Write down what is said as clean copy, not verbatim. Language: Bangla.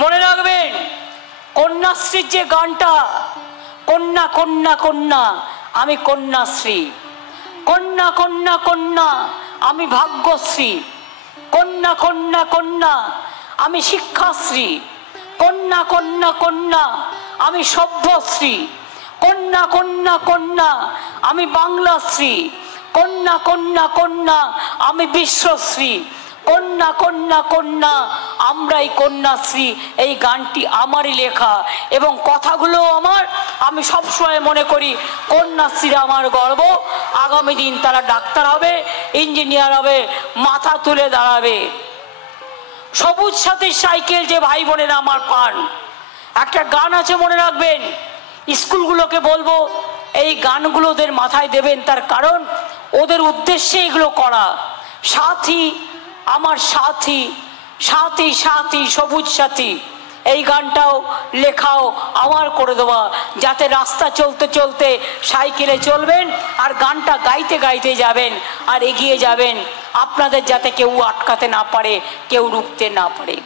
মনে রাখবেন কন্যাশ্রীর যে গানটা, কন্যা কন্যা কন্যা আমি কন্যাশ্রী, কন্যা কন্যা কন্যা আমি ভাগ্যশ্রী, কন্যা কন্যা কন্যা আমি শিক্ষাশ্রী, কন্যা কন্যা কন্যা আমি সভ্যশ্রী, কন্যা কন্যা কন্যা আমি বাংলাশ্রী, কন্যা কন্যা কন্যা আমি বিশ্বশ্রী, কন্যা কন্যা কন্যা আমরাই কন্যাশ্রী। এই গানটি আমারই লেখা এবং কথাগুলো আমার। আমি সবসময় মনে করি কন্যাশ্রীরা আমার গর্ব। আগামী দিন তারা ডাক্তার হবে, ইঞ্জিনিয়ার হবে, মাথা তুলে দাঁড়াবে। সবুজ সাথীর সাইকেল যে ভাই বোনেরা আমার পান, একটা গান আছে মনে রাখবেন। স্কুলগুলোকে বলবো এই গানগুলো ওদের মাথায় দেবেন, তার কারণ ওদের উদ্দেশ্যে এগুলো করা। সাথী আমার সাথী, সাথী সাথী সবুজ সাথী, এই গানটাও লেখাও আমার করে দেওয়া, যাতে রাস্তা চলতে চলতে সাইকেলে চলবেন আর গানটা গাইতে গাইতে যাবেন আর এগিয়ে যাবেন, আপনাদের যাতে কেউ আটকাতে না পারে, কেউ রুখতে না পারে।